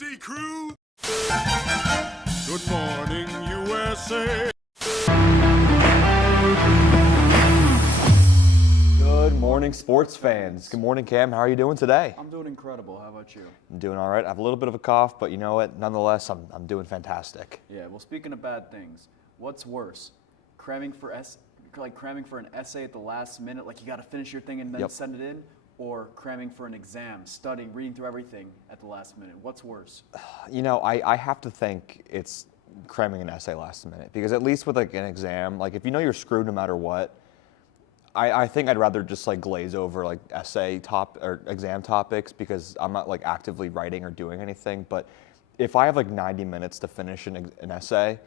Dusty Crew. Good morning, USA. Good morning, sports fans. Good morning, Cam. How are you doing today? I'm doing incredible. How about you? I'm doing all right. I have a little bit of a cough, but you know what? Nonetheless, I'm doing fantastic. Yeah. Well, speaking of bad things, what's worse, cramming for an essay at the last minute, like you got to finish your thing and then send it in, or cramming for an exam, studying, reading through everything at the last minute? What's worse? You know, I have to think it's cramming an essay last minute, because at least with like an exam, like if you know you're screwed no matter what, I think I'd rather just like glaze over like exam topics, because I'm not like actively writing or doing anything. But if I have like 90 minutes to finish an essay,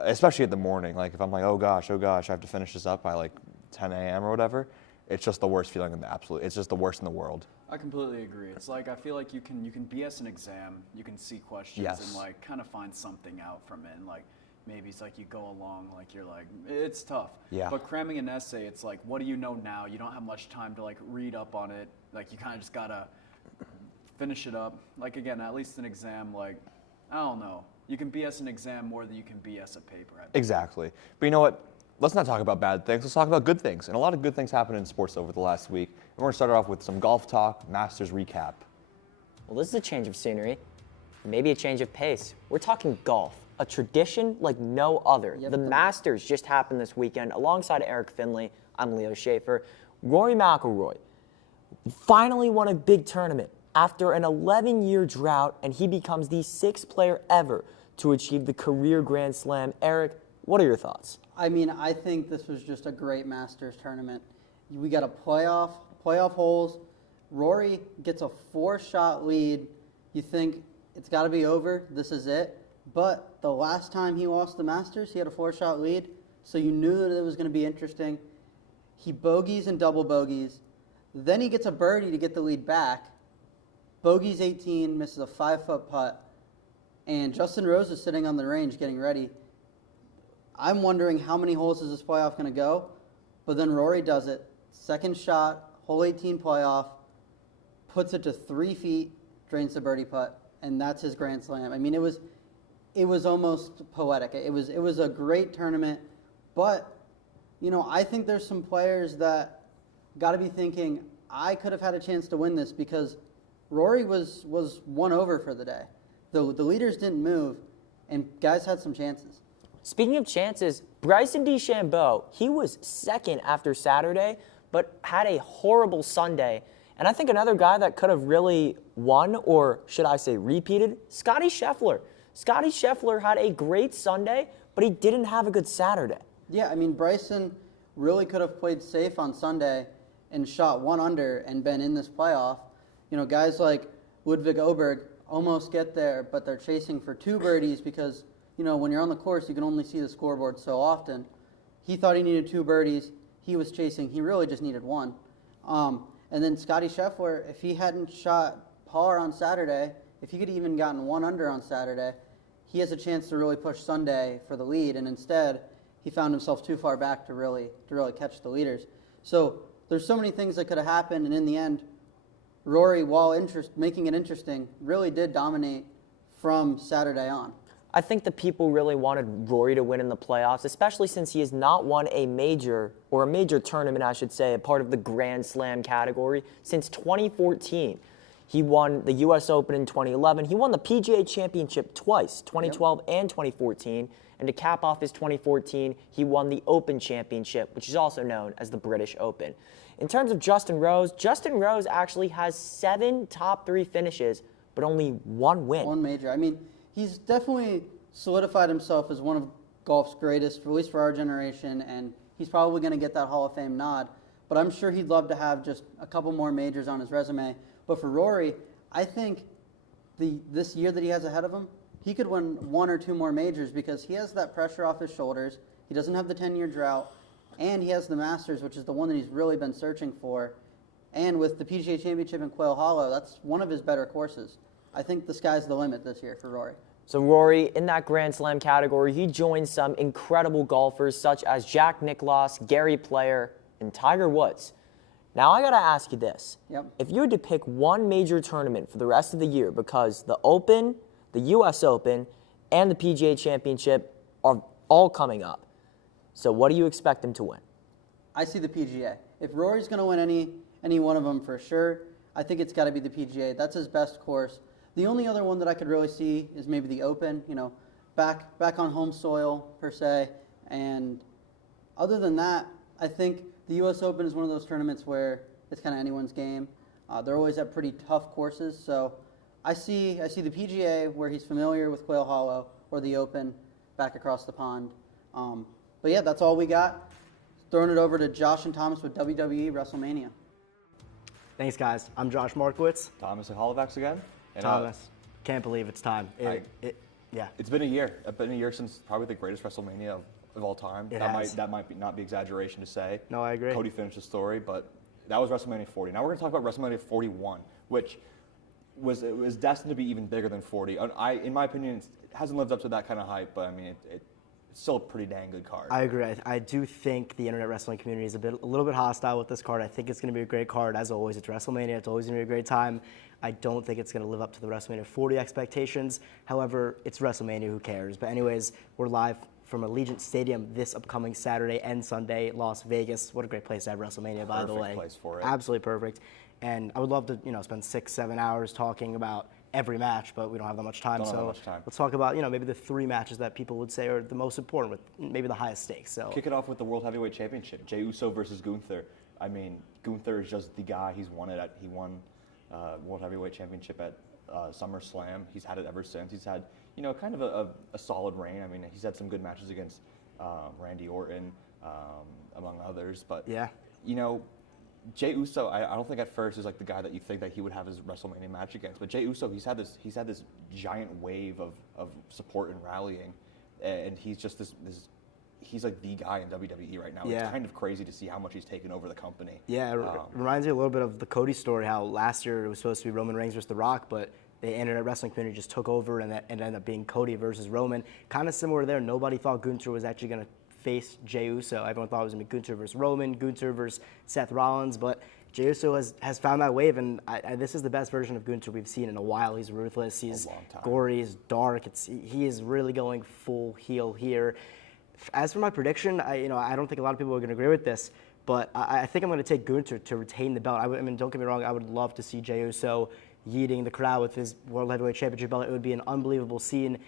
especially at the morning, like if I'm like, oh gosh, I have to finish this up by like 10 a.m. or whatever, it's just the worst feeling in the absolute. It's just the worst in the world. I completely agree. It's like I feel like you can BS an exam, you can see questions and like kind of find something out from it, and like maybe it's like you go along, like you're like, it's tough. Yeah. But cramming an essay, it's like, what do you know now? You don't have much time to like read up on it. Like you kind of just gotta finish it up. Like again, at least an exam, like I don't know. You can BS an exam more than you can BS a paper. Exactly. But you know what? Let's not talk about bad things. Let's talk about good things. And a lot of good things happened in sports over the last week. And we're going to start off with some golf talk, Masters recap. Well, this is a change of scenery, maybe a change of pace. We're talking golf, a tradition like no other. The Masters just happened this weekend alongside Eric Finley. I'm Leo Schaefer. Rory McIlroy finally won a big tournament after an 11-year drought, and he becomes the 6th player ever to achieve the career Grand Slam. Eric, what are your thoughts? I mean, I think this was just a great Masters tournament. We got a playoff holes. Rory gets a 4-shot lead. You think it's got to be over. This is it. But the last time he lost the Masters, he had a 4-shot lead, so you knew that it was going to be interesting. He bogeys and double bogeys. Then he gets a birdie to get the lead back. Bogeys 18, misses a 5-foot putt. And Justin Rose is sitting on the range getting ready. I'm wondering how many holes is this playoff going to go, but then Rory does it. Second shot, hole 18 playoff, puts it to 3 feet, drains the birdie putt, and that's his Grand Slam. I mean, it was almost poetic. It was a great tournament, but you know, I think there's some players that got to be thinking, I could have had a chance to win this, because Rory was one over for the day. The leaders didn't move, and guys had some chances. Speaking of chances, Bryson DeChambeau, he was second after Saturday, but had a horrible Sunday. And I think another guy that could have really won, or should I say repeated, Scottie Scheffler. Scottie Scheffler had a great Sunday, but he didn't have a good Saturday. Yeah, I mean, Bryson really could have played safe on Sunday and shot 1 under and been in this playoff. You know, guys like Ludwig Oberg almost get there, but they're chasing for 2 birdies because, you know, when you're on the course, you can only see the scoreboard so often. He thought he needed 2 birdies. He was chasing. He really just needed 1. And then Scottie Scheffler, if he hadn't shot par on Saturday, if he could have even gotten 1 under on Saturday, he has a chance to really push Sunday for the lead. And instead, he found himself too far back to really catch the leaders. So there's so many things that could have happened. And in the end, Rory, while making it interesting, really did dominate from Saturday on. I think the people really wanted Rory to win in the playoffs, especially since he has not won a major tournament, I should say, a part of the Grand Slam category since 2014. He won the U.S. Open in 2011. He won the PGA Championship twice, 2012 and 2014. And to cap off his 2014, he won the Open Championship, which is also known as the British Open. In terms of Justin Rose actually has 7 top 3 finishes, but only 1 win. 1 major. I mean, he's definitely solidified himself as one of golf's greatest, at least for our generation, and he's probably going to get that Hall of Fame nod. But I'm sure he'd love to have just a couple more majors on his resume. But for Rory, I think this year that he has ahead of him, he could win 1 or 2 more majors, because he has that pressure off his shoulders. He doesn't have the 10-year drought, and he has the Masters, which is the one that he's really been searching for. And with the PGA Championship in Quail Hollow, that's one of his better courses. I think the sky's the limit this year for Rory. So Rory, in that Grand Slam category, he joins some incredible golfers such as Jack Nicklaus, Gary Player, and Tiger Woods. Now I gotta ask you this. Yep. If you had to pick one major tournament for the rest of the year, because the Open, the US Open, and the PGA Championship are all coming up. So what do you expect him to win? I see the PGA. If Rory's going to win any one of them for sure, I think it's got to be the PGA. That's his best course. The only other one that I could really see is maybe the Open, back on home soil per se. And other than that, I think the US Open is one of those tournaments where it's kind of anyone's game. They're always at pretty tough courses, so I see the PGA where he's familiar with Quail Hollow, or the Open back across the pond. But yeah, that's all we got. Throwing it over to Josh and Thomas with WWE WrestleMania. Thanks, guys. I'm Josh Markowitz. Thomas and Holovax again. And, Thomas, can't believe it's time. Yeah. It's been a year. It's been a year since probably the greatest WrestleMania of all time. It that has. might not be exaggeration to say. No, I agree. Cody finished the story, but that was WrestleMania 40. Now we're going to talk about WrestleMania 41, which was destined to be even bigger than 40. In my opinion, it hasn't lived up to that kind of hype, but I mean, it's still a pretty dang good card. I agree. I do think the internet wrestling community is a little bit hostile with this card. I think it's going to be a great card. As always, it's WrestleMania. It's always going to be a great time. I don't think it's going to live up to the WrestleMania 40 expectations. However, it's WrestleMania. Who cares? But anyways, we're live from Allegiant Stadium this upcoming Saturday and Sunday, Las Vegas. What a great place to have WrestleMania, by the way. Perfect place for it. Absolutely perfect. And I would love to, spend 6-7 hours talking about every match, but we don't have that much time. Don't have so that much time. let's talk about, maybe the 3 matches that people would say are the most important, with maybe the highest stakes. So Kick it off with the World Heavyweight Championship. Jey Uso versus Gunther. I mean, Gunther is just the guy. He won World Heavyweight Championship at SummerSlam. He's had it ever since. He's had, kind of a solid reign. I mean, he's had some good matches against Randy Orton, among others. But yeah. Jey Uso, I don't think at first is like the guy that you think that he would have his WrestleMania match against. But Jey Uso, he's had this giant wave of support and rallying, and he's just he's like the guy in WWE right now. Yeah. It's kind of crazy to see how much he's taken over the company. Yeah, it reminds me a little bit of the Cody story, how last year it was supposed to be Roman Reigns versus The Rock, but the internet wrestling community just took over, and it ended up being Cody versus Roman. Kind of similar there. Nobody thought Gunther was actually going to face Jey Uso. Everyone thought it was going to be Gunther versus Roman, Gunther versus Seth Rollins, but Jey Uso has found that wave, and this is the best version of Gunther we've seen in a while. He's ruthless, he's gory, he's dark. He is really going full heel here. As for my prediction, I don't think a lot of people are going to agree with this, but I think I'm going to take Gunther to retain the belt. I mean, don't get me wrong, I would love to see Jey Uso yeeting the crowd with his World Heavyweight Championship belt. It would be an unbelievable scene.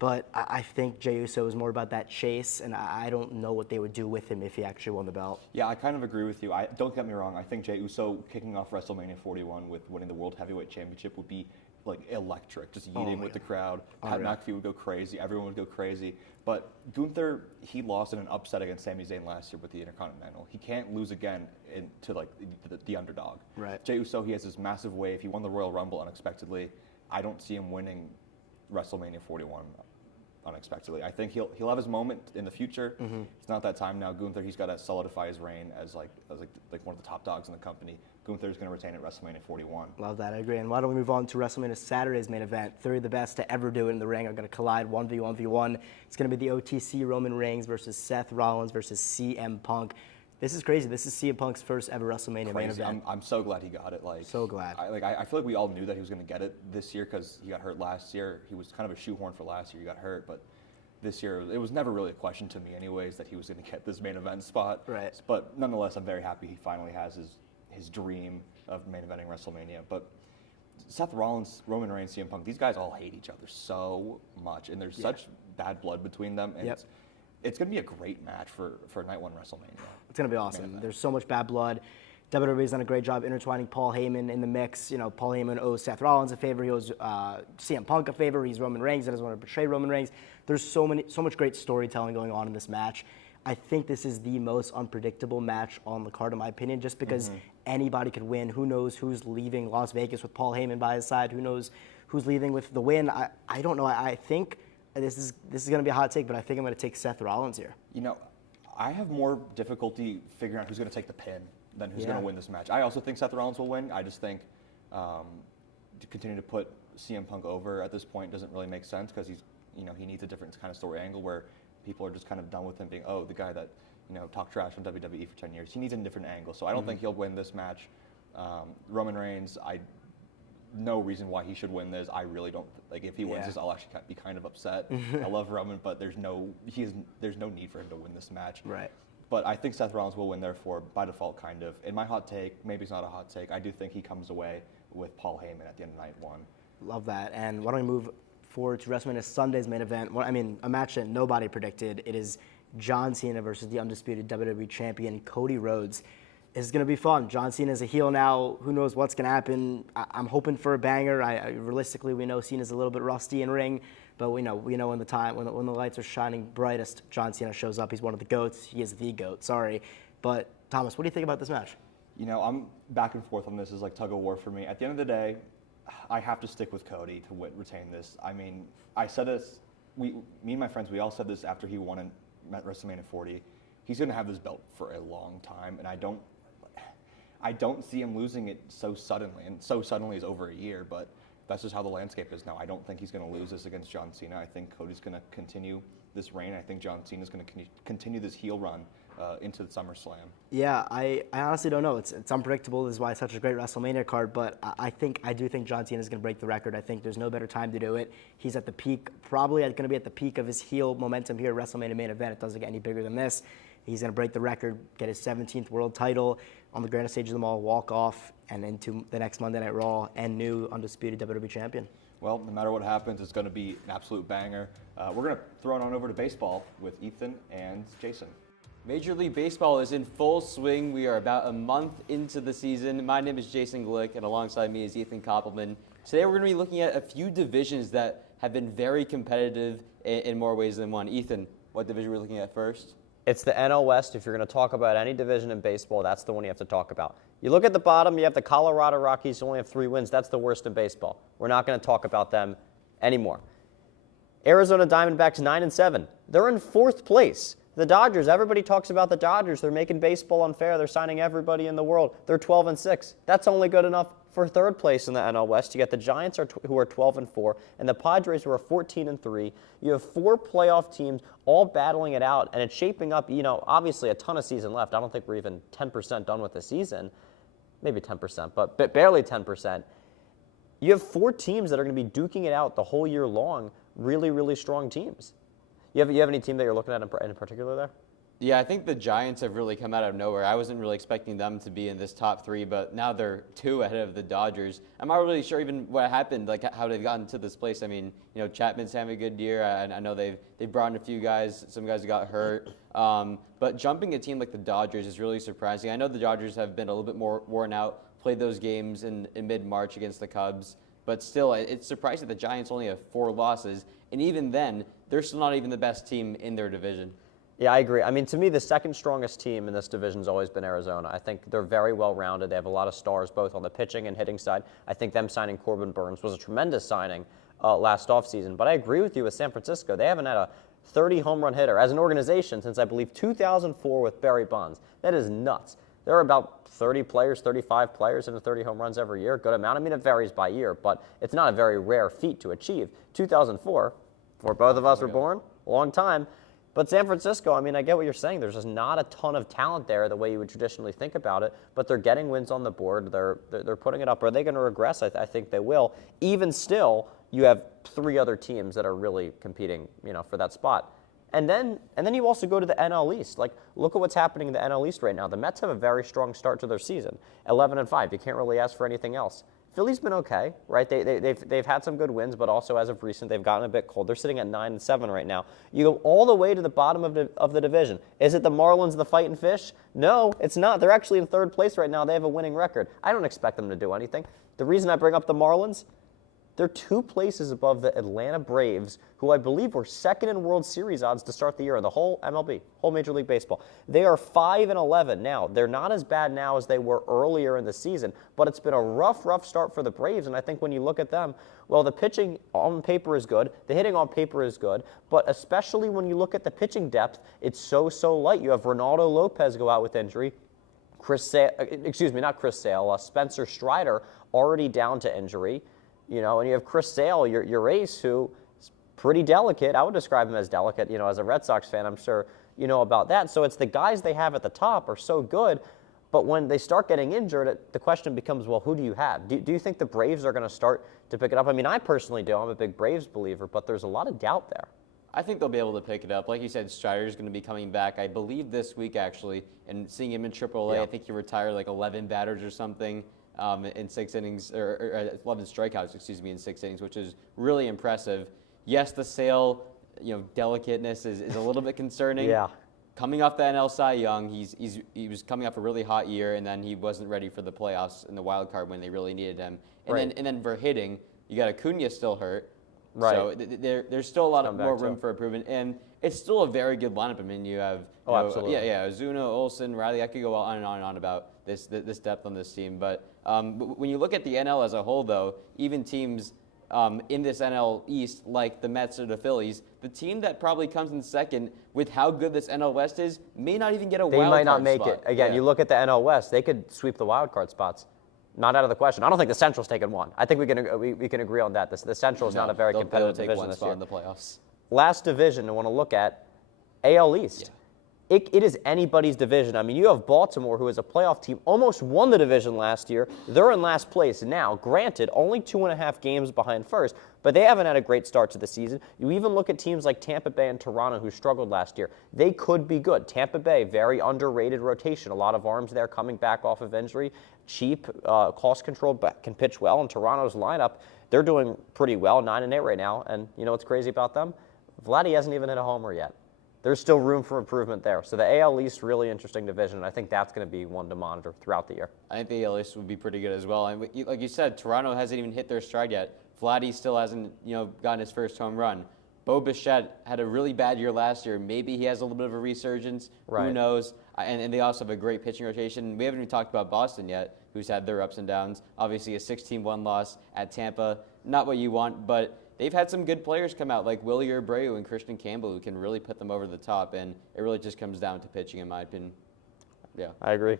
But I think Jey Uso is more about that chase, and I don't know what they would do with him if he actually won the belt. Yeah, I kind of agree with you. Don't get me wrong. I think Jey Uso kicking off WrestleMania 41 with winning the World Heavyweight Championship would be like electric, just yeeting with the crowd. Pat McAfee would go crazy. Everyone would go crazy. But Gunther, he lost in an upset against Sami Zayn last year with the Intercontinental. He can't lose again to like the underdog. Right. Jey Uso, he has this massive wave. He won the Royal Rumble unexpectedly. I don't see him winning WrestleMania 41 unexpectedly. I think he'll have his moment in the future. Mm-hmm. It's not that time now. Gunther, he's got to solidify his reign as like one of the top dogs in the company. Gunther's going to retain at WrestleMania 41. Love that. I agree. And why don't we move on to WrestleMania Saturday's main event? 3 of the best to ever do it in the ring are going to collide 1v1v1. It's going to be the OTC Roman Reigns versus Seth Rollins versus CM Punk. This is crazy. This is CM Punk's first ever WrestleMania main event. I'm so glad he got it. So glad. I feel like we all knew that he was going to get it this year because he got hurt last year. He was kind of a shoehorn for last year. He got hurt, but this year it was never really a question to me, anyways, that he was going to get this main event spot. Right. But nonetheless, I'm very happy he finally has his dream of main eventing WrestleMania. But Seth Rollins, Roman Reigns, CM Punk, these guys all hate each other so much, and there's such bad blood between them. And it's going to be a great match for Night 1 WrestleMania. It's going to be awesome. There's so much bad blood. WWE's done a great job intertwining Paul Heyman in the mix. Paul Heyman owes Seth Rollins a favor. He owes CM Punk a favor. He's Roman Reigns. He doesn't want to betray Roman Reigns. There's so much great storytelling going on in this match. I think this is the most unpredictable match on the card, in my opinion, just because anybody could win. Who knows who's leaving Las Vegas with Paul Heyman by his side? Who knows who's leaving with the win? I don't know. I think this is going to be a hot take, but I think I'm going to take Seth Rollins here. I have more difficulty figuring out who's going to take the pin than who's going to win this match. I also think Seth Rollins will win. I just think to continue to put CM Punk over at this point doesn't really make sense because he needs a different kind of story angle where people are just kind of done with him being, the guy that talk trash on WWE for 10 years. He needs a different angle. So I don't think he'll win this match. Roman Reigns, no reason why he should win this. I really don't. Like, if he wins this, I'll actually be kind of upset. I love Roman, but there's no need for him to win this match. Right. But I think Seth Rollins will win, therefore, by default, kind of. And my hot take, maybe it's not a hot take, I do think he comes away with Paul Heyman at the end of night 1. Love that. And why don't we move forward to WrestleMania Sunday's main event? Well, I mean, a match that nobody predicted. It is John Cena versus the undisputed WWE champion, Cody Rhodes. It's going to be fun. John Cena's a heel now. Who knows what's going to happen? I'm hoping for a banger. Realistically, we know Cena's a little bit rusty in ring, but we know when the lights are shining brightest, John Cena shows up. He's one of the GOATs. He is the GOAT. Sorry, but Thomas, what do you think about this match? I'm back and forth on this. It's like tug of war for me. At the end of the day, I have to stick with Cody to retain this. I mean, I said this. Me and my friends, we all said this after he won at WrestleMania 40. He's going to have this belt for a long time, and I don't see him losing it so suddenly, and so suddenly is over a year, but that's just how the landscape is now. I don't think he's going to lose this against John Cena. I think Cody's going to continue this reign. I think John Cena's going to continue this heel run into the SummerSlam. Yeah, I honestly don't know. It's unpredictable. This is why it's such a great WrestleMania card, but I do think John Cena is going to break the record. I think there's no better time to do it. He's at the peak, probably going to be at the peak of his heel momentum here at WrestleMania main event. It doesn't get any bigger than this. He's going to break the record, get his 17th world title on the grandest stage of them all, walk off, and into the next Monday Night Raw, and new undisputed WWE champion. Well, no matter what happens, it's going to be an absolute banger. We're going to throw it on over to baseball with Ethan and Jason. Major League Baseball is in full swing. We are about a month into the season. My name is Jason Glick, and alongside me is Ethan Koppelman. Today we're going to be looking at a few divisions that have been very competitive in more ways than one. Ethan, what division are we looking at first? It's the NL West. If you're going to talk about any division in baseball, that's the one you have to talk about. You look at the bottom, you have the Colorado Rockies who only have 3 wins. That's the worst in baseball. We're not going to talk about them anymore. Arizona Diamondbacks 9-7. They're in 4th place. The Dodgers, everybody talks about the Dodgers. They're making baseball unfair. They're signing everybody in the world. They're 12-6. That's only good enough for 3rd place in the NL West. You get the Giants who are 12-4, and the Padres who are 14-3. You have 4 playoff teams all battling it out, and it's shaping up, obviously a ton of season left. I don't think we're even 10% done with the season. Maybe 10%, but barely 10%. You have 4 teams that are going to be duking it out the whole year long, really, really strong teams. You have any team that you're looking at in particular there? Yeah, I think the Giants have really come out of nowhere. I wasn't really expecting them to be in this top 3, but now they're 2 ahead of the Dodgers. I'm not really sure even what happened, like how they've gotten to this place. I mean, Chapman's having a good year. I know they've brought in a few guys. Some guys got hurt. But jumping a team like the Dodgers is really surprising. I know the Dodgers have been a little bit more worn out, played those games in mid-March against the Cubs. But still, it's surprising that the Giants only have 4 losses. And even then, they're still not even the best team in their division. Yeah, I agree. I mean, to me, the second strongest team in this division has always been Arizona. I think they're very well-rounded. They have a lot of stars, both on the pitching and hitting side. I think them signing Corbin Burns was a tremendous signing last offseason. But I agree with you with San Francisco. They haven't had a 30 home run hitter as an organization since, I believe, 2004 with Barry Bonds. That is nuts. There are about 30 players, 35 players into 30 home runs every year. Good amount. I mean, it varies by year, but it's not a very rare feat to achieve. 2004, before both of us were born, a long time. But San Francisco, I mean, I get what you're saying. There's just not a ton of talent there the way you would traditionally think about it, but they're getting wins on the board. They're putting it up. Are they going to regress? I think they will. Even still, you have 3 other teams that are really competing, for that spot. And then you also go to the NL East. Like, look at what's happening in the NL East right now. The Mets have a very strong start to their season, 11-5. You can't really ask for anything else. Philly's been okay, right? They've had some good wins, but also as of recent, they've gotten a bit cold. They're sitting at 9-7 right now. You go all the way to the bottom of the division. Is it the Marlins, the Fightin' Fish? No, it's not. They're actually in 3rd place right now. They have a winning record. I don't expect them to do anything. The reason I bring up the Marlins, they're 2 places above the Atlanta Braves, who I believe were 2nd in World Series odds to start the year in the whole MLB, whole Major League Baseball. They are 5-11 now. They're not as bad now as they were earlier in the season, but it's been a rough start for the Braves. And I think when you look at them, well, the pitching on paper is good, the hitting on paper is good, but especially when you look at the pitching depth, it's so light. You have Ronaldo Lopez go out with injury. Spencer Strider already down to injury. And you have Chris Sale, your ace, who is pretty delicate. I would describe him as delicate. As a Red Sox fan, I'm sure about that. So it's the guys they have at the top are so good, but when they start getting injured, the question becomes, well, who do you have? Do you think the Braves are going to start to pick it up? I mean, I personally do. I'm a big Braves believer, but there's a lot of doubt there. I think they'll be able to pick it up. Like you said, Strider's going to be coming back, I believe, this week, actually. And seeing him in AAA, I think he retired like 11 batters or something in 6 innings, or 11 strikeouts, in 6 innings, which is really impressive. Yes, the Sale, delicateness is a little bit concerning. Yeah. Coming off the NL Cy Young, he was coming off a really hot year, and then he wasn't ready for the playoffs in the wild card when they really needed him. And then for hitting, you got Acuna still hurt. Right. So there's still a lot of more room for improvement, and it's still a very good lineup. I mean, you have absolutely. Ozuna, Olsen, Riley. I could go on and on and on about this depth on this team. But when you look at the NL as a whole, though, even teams in this NL East, like the Mets or the Phillies, the team that probably comes in second with how good this NL West is may not even get a wild card spot. They might not make it. Again, you look at the NL West, they could sweep the wild card spots. Not out of the question. I don't think the Central's taken one. I think we can agree on that. The Central is not a very competitive division this year. In the playoffs. Last division I want to look at, AL East. Yeah. It is anybody's division. I mean, you have Baltimore, who is a playoff team, almost won the division last year. They're in last place now. Granted, only 2.5 games behind first, but they haven't had a great start to the season. You even look at teams like Tampa Bay and Toronto, who struggled last year. They could be good. Tampa Bay, very underrated rotation. A lot of arms there coming back off of injury. Cheap, cost-controlled, but can pitch well. And Toronto's lineup, they're doing pretty well, 9-8 right now. And you know what's crazy about them? Vladdy hasn't even hit a homer yet. There's still room for improvement there. So the AL East, really interesting division, and I think that's going to be one to monitor throughout the year. I think the AL East would be pretty good as well. And like you said, Toronto hasn't even hit their stride yet. Vladdy still hasn't, gotten his first home run. Bo Bichette had a really bad year last year. Maybe he has a little bit of a resurgence. Right. Who knows? And they also have a great pitching rotation. We haven't even talked about Boston yet, who's had their ups and downs. Obviously, a 16-1 loss at Tampa. Not what you want, but they've had some good players come out, like Willie Abreu and Christian Campbell, who can really put them over the top, and it really just comes down to pitching, in my opinion. Yeah. I agree.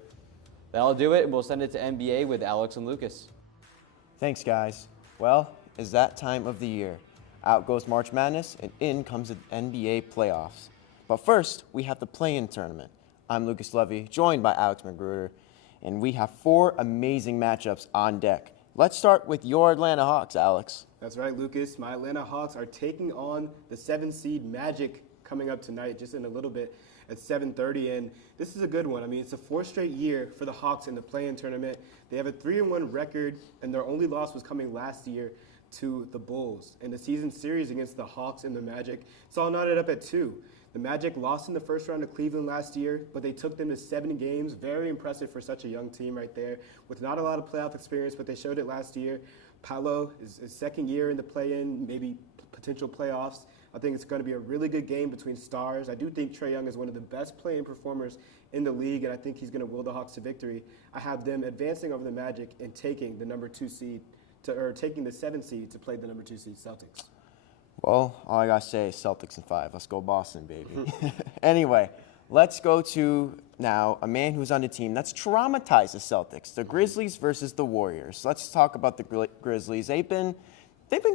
That'll do it, and we'll send it to NBA with Alex and Lucas. Thanks, guys. Well, it's that time of the year. Out goes March Madness, and in comes the NBA playoffs. But first, we have the play-in tournament. I'm Lucas Levy, joined by Alex Magruder, and we have 4 amazing matchups on deck. Let's start with your Atlanta Hawks, Alex. That's right, Lucas. My Atlanta Hawks are taking on the 7-seed Magic coming up tonight, just in a little bit at 7:30. And this is a good one. I mean, it's a 4th straight year for the Hawks in the play-in tournament. They have a 3-1 record, and their only loss was coming last year to the Bulls. In the season series against the Hawks and the Magic, it's all knotted up at 2. The Magic lost in the first round to Cleveland last year, but they took them to 7 games. Very impressive for such a young team right there, with not a lot of playoff experience, but they showed it last year. Paolo is his 2nd year in the play-in, maybe potential playoffs. I think it's going to be a really good game between stars. I do think Trae Young is one of the best play-in performers in the league, and I think he's going to will the Hawks to victory. I have them advancing over the Magic and taking the number 2 seed, taking the 7th seed to play the number 2 seed Celtics. Well, all I got to say is Celtics in 5. Let's go Boston, baby. Anyway, let's go to now a man who's on the team that's traumatized the Celtics, the Grizzlies versus the Warriors. Let's talk about the Grizzlies. They've been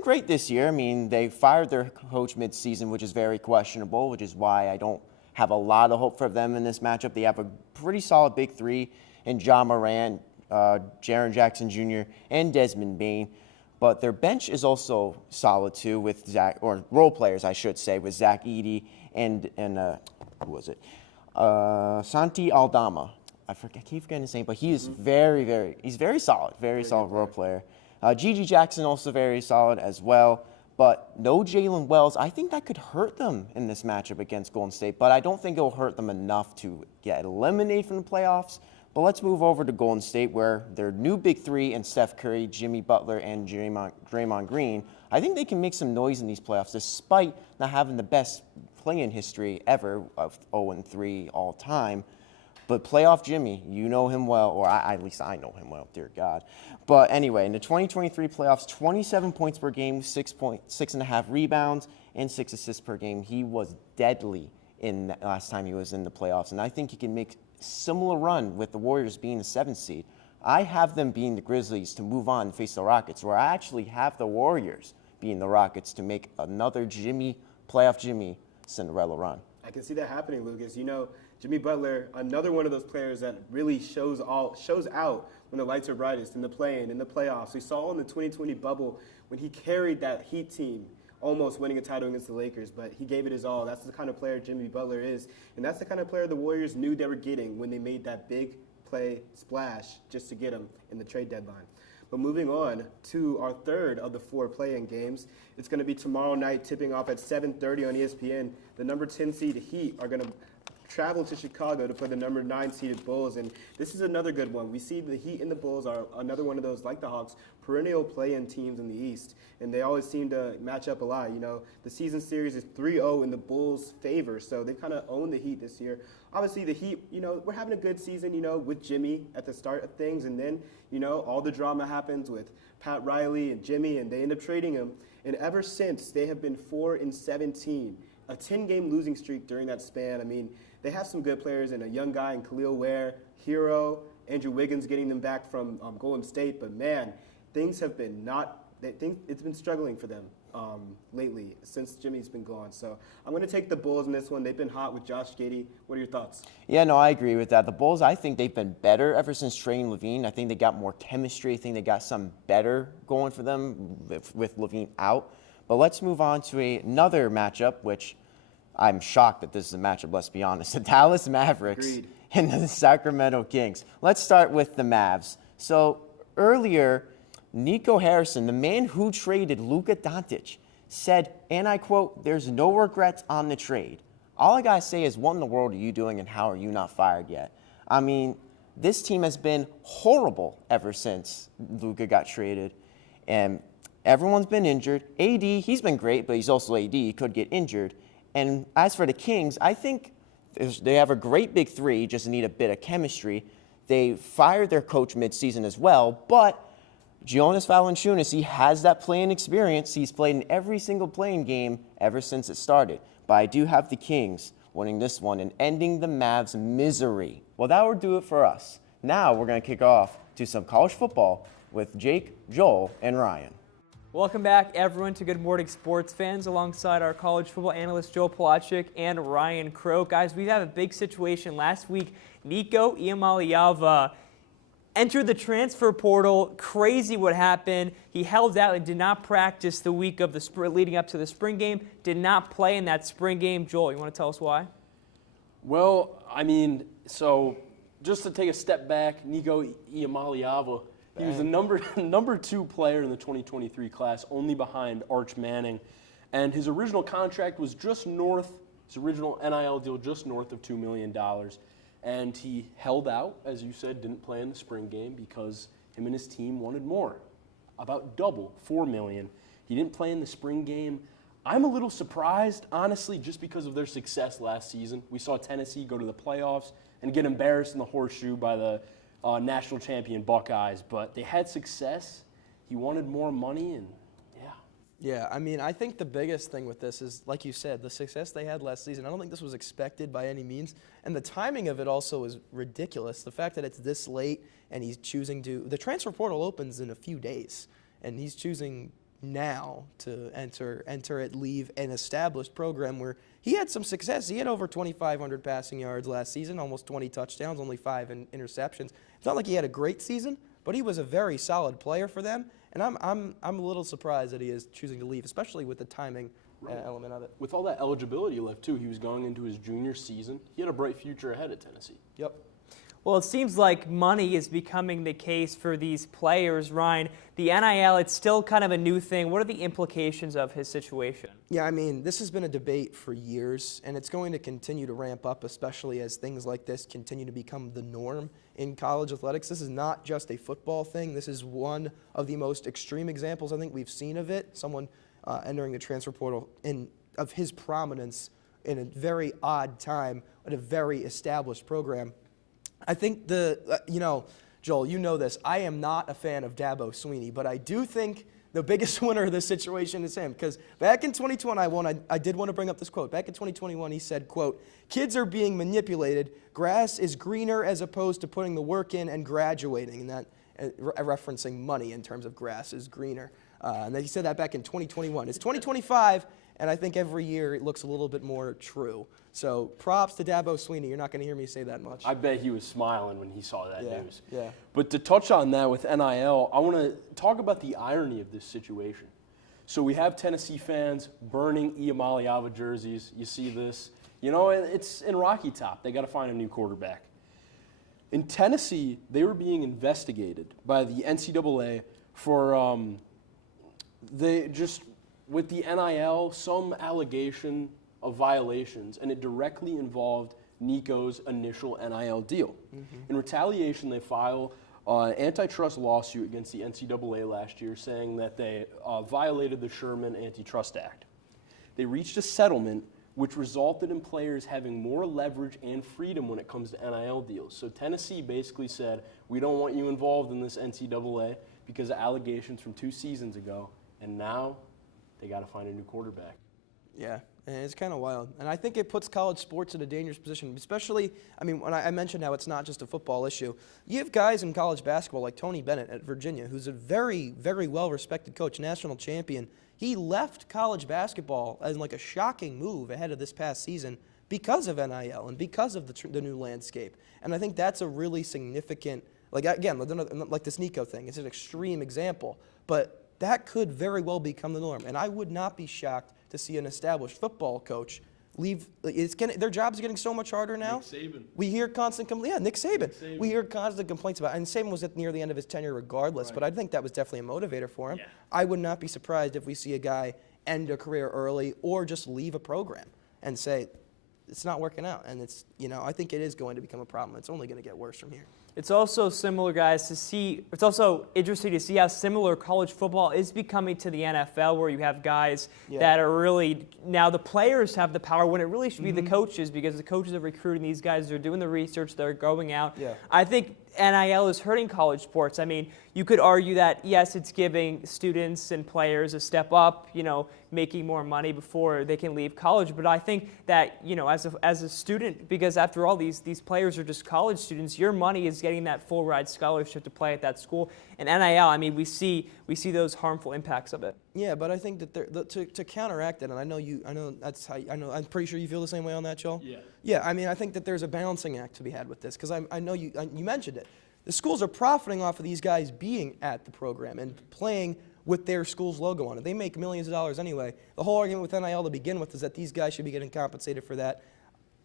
great this year. I mean, they fired their coach mid-season, which is very questionable, which is why I don't have a lot of hope for them in this matchup. They have a pretty solid big 3 in Ja Morant, Jaren Jackson Jr., and Desmond Bane. But their bench is also solid too, with role players, I should say, with Zach Edey and who was it? Santi Aldama. I keep forgetting his name, but he is he's very solid, very solid role player. Gigi Jackson also very solid as well. But no Jalen Wells. I think that could hurt them in this matchup against Golden State, but I don't think it will hurt them enough to get eliminated from the playoffs. But let's move over to Golden State, where their new big 3 in Steph Curry, Jimmy Butler, and Draymond Green, I think they can make some noise in these playoffs despite not having the best play-in history ever of 0-3 all time. But playoff Jimmy, you know him well, or at least I know him well, dear God. But anyway, in the 2023 playoffs, 27 points per game, 6.5 rebounds, and 6 assists per game. He was deadly in the last time he was in the playoffs, and I think he can make similar run with the Warriors being the 7th seed. I have them being the Grizzlies to move on and face the Rockets, where I actually have the Warriors being the Rockets to make another playoff Jimmy Cinderella run. I can see that happening, Lucas. You know, Jimmy Butler, another one of those players that really shows out when the lights are brightest in the play-in, in the playoffs. We saw in the 2020 bubble when he carried that Heat team, almost winning a title against the Lakers, but he gave it his all. That's the kind of player Jimmy Butler is, and that's the kind of player the Warriors knew they were getting when they made that big play splash just to get him in the trade deadline. But moving on to our third of the 4 play-in games, it's going to be tomorrow night, tipping off at 7:30 on ESPN. The number 10 seed Heat are going to travel to Chicago to play the number 9 seeded Bulls, and this is another good one. We see the Heat and the Bulls are another one of those, like the Hawks, perennial play-in teams in the East, and they always seem to match up a lot. You know, the season series is 3-0 in the Bulls' favor, so they kind of own the Heat this year. Obviously, the Heat, you know, we're having a good season, you know, with Jimmy at the start of things, and then, you know, all the drama happens with Pat Riley and Jimmy, and they end up trading him, and ever since, they have been 4-17, a 10-game losing streak during that span. I mean, they have some good players and a young guy in Khalil Ware, Hero, Andrew Wiggins getting them back from Golden State. But man, things have been it's been struggling for them lately since Jimmy's been gone. So I'm going to take the Bulls in this one. They've been hot with Josh Giddey. What are your thoughts? Yeah, no, I agree with that. The Bulls, I think they've been better ever since trading Levine. I think they got more chemistry. I think they got some better going for them with Levine out. But let's move on to another matchup, which I'm shocked that this is a matchup, let's be honest. The Dallas Mavericks Agreed. and the Sacramento Kings. Let's start with the Mavs. So earlier, Nico Harrison, the man who traded Luka Doncic, said, and I quote, "There's no regrets on the trade. All I got to say is, what in the world are you doing and how are you not fired yet?" I mean, this team has been horrible ever since Luka got traded. And everyone's been injured. AD, he's been great, but he's also AD. He could get injured. And as for the Kings, I think they have a great big three, just need a bit of chemistry. They fired their coach midseason as well, but Jonas Valanciunas, he has that playing experience. He's played in every single playing game ever since it started. But I do have the Kings winning this one and ending the Mavs' misery. Well, that will do it for us. Now we're going to kick off to some college football with Jake, Joel, and Ryan. Welcome back, everyone, to Good Morning Sports Fans, alongside our college football analyst Joel Polachek and Ryan Crow. Guys, we have a big situation. Last week, Nico Iamaleava entered the transfer portal. Crazy what happened. He held out and did not practice the week of the leading up to the spring game. Did not play in that spring game. Joel, you want to tell us why? Well, I mean, so just to take a step back, Nico Iamaleava, he was the number 2 player in the 2023 class, only behind Arch Manning. And his original contract was his original NIL deal just north of $2 million. And he held out, as you said, didn't play in the spring game because him and his team wanted more, about double, $4 million. He didn't play in the spring game. I'm a little surprised, honestly, just because of their success last season. We saw Tennessee go to the playoffs and get embarrassed in the horseshoe by the national champion Buckeyes, but they had success. He wanted more money, and yeah, I mean, I think the biggest thing with this is, like you said, the success they had last season. I don't think this was expected by any means, and the timing of it also is ridiculous. The fact that it's this late and he's choosing to – the transfer portal opens in a few days, and he's choosing now to enter it, leave an established program where he had some success. He had over 2,500 passing yards last season, almost 20 touchdowns, only 5 interceptions. It's not like he had a great season, but he was a very solid player for them. And I'm a little surprised that he is choosing to leave, especially with the timing element of it. with all that eligibility left, too, he was going into his junior season. He had a bright future ahead at Tennessee. Yep. Well, it seems like money is becoming the case for these players, Ryan. The NIL, it's still kind of a new thing. What are the implications of his situation? Yeah, I mean, this has been a debate for years, and it's going to continue to ramp up, especially as things like this continue to become the norm in college athletics. This is not just a football thing. This is one of the most extreme examples I think we've seen of it. Someone entering the transfer portal of his prominence in a very odd time at a very established program. I think Joel, you know this. I am not a fan of Dabo Swinney, but I do think the biggest winner of this situation is him. Because back in 2021, I did want to bring up this quote. Back in 2021, he said, quote, "Kids are being manipulated. Grass is greener as opposed to putting the work in and graduating." And that referencing money in terms of grass is greener. And he said that back in 2021. It's 2025, And I think every year it looks a little bit more true. So props to Dabo Sweeney. You're not going to hear me say that much. I bet he was smiling when he saw that news. Yeah. But to touch on that with NIL, I want to talk about the irony of this situation. So we have Tennessee fans burning Iamaleava jerseys. You see this. You know, it's in Rocky Top. They got to find a new quarterback. In Tennessee, they were being investigated by the NCAA for with the NIL, some allegation of violations, and it directly involved Nico's initial NIL deal. In retaliation, they file an antitrust lawsuit against the NCAA last year saying that they violated the Sherman Antitrust Act. They reached a settlement which resulted in players having more leverage and freedom when it comes to NIL deals. So Tennessee basically said, we don't want you involved in this NCAA because of allegations from 2 seasons ago, and now they got to find a new quarterback. Yeah, and it's kind of wild. And I think it puts college sports in a dangerous position, especially, I mean, when I mentioned how it's not just a football issue. You have guys in college basketball like Tony Bennett at Virginia, who's a very, very well-respected coach, national champion. He left college basketball as like a shocking move ahead of this past season because of NIL and because of the new landscape. And I think that's a really significant, like, again, like this Nico thing. It's an extreme example, but that could very well become the norm. And I would not be shocked to see an established football coach leave. Their jobs are getting so much harder now. Nick Saban. We hear constant complaints. Yeah, Nick Saban. We hear constant complaints about it. And Saban was near the end of his tenure regardless, but I think that was definitely a motivator for him. Yeah. I would not be surprised if we see a guy end a career early or just leave a program and say, it's not working out. And it's, I think it is going to become a problem. It's only going to get worse from here. It's also similar, guys, it's also interesting to see how similar college football is becoming to the NFL, where you have guys that are really, now the players have the power when it really should be the coaches, because the coaches are recruiting these guys, they're doing the research, they're going out. Yeah. I think NIL is hurting college sports. I mean, you could argue that, yes, it's giving students and players a step up, making more money before they can leave college. But I think that, as a student, because after all, these players are just college students, your money is getting that full ride scholarship to play at that school. And NIL, I mean, we see those harmful impacts of it. Yeah, but I think that to counteract it, and I'm pretty sure you feel the same way on that, Joel. Yeah. Yeah, I mean, I think that there's a balancing act to be had with this, because I know you mentioned it. The schools are profiting off of these guys being at the program and playing with their school's logo on it. They make millions of dollars anyway. The whole argument with NIL to begin with is that these guys should be getting compensated for that.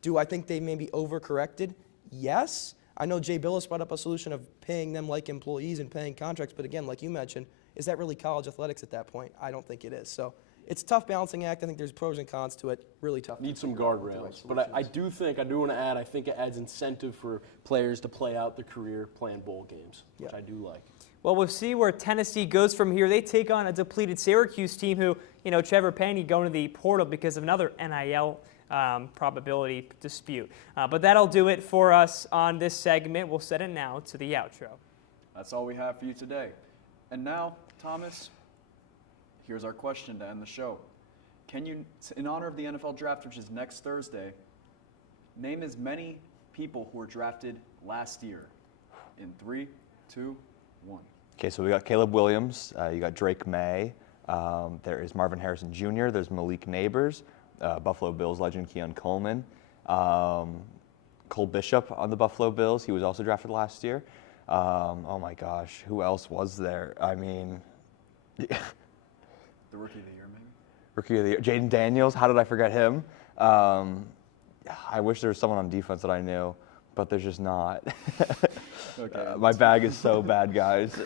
Do I think they may be overcorrected? Yes. I know Jay Billis brought up a solution of paying them like employees and paying contracts, but again, like you mentioned, is that really college athletics at that point? I don't think it is. So it's a tough balancing act. I think there's pros and cons to it. Really tough. Need some guardrails. But I do want to add, I think it adds incentive for players to play out their career playing bowl games, which I do like. Well, we'll see where Tennessee goes from here. They take on a depleted Syracuse team who, Trevor Payne going to the portal because of another NIL probability dispute. But that'll do it for us on this segment. We'll set it now to the outro. That's all we have for you today. And now, Thomas, here's our question to end the show. Can you, in honor of the NFL draft, which is next Thursday, name as many people who were drafted last year in 3, 2, 1. Okay, so we got Caleb Williams, you got Drake May, there is Marvin Harrison Jr., there's Malik Neighbors, Buffalo Bills legend Keon Coleman, Cole Bishop on the Buffalo Bills, he was also drafted last year. Oh my gosh, who else was there? I mean, the Rookie of the Year, maybe? Rookie of the Year, Jaden Daniels, how did I forget him? I wish there was someone on defense that I knew, but there's just not. Okay. My bag is so bad, guys.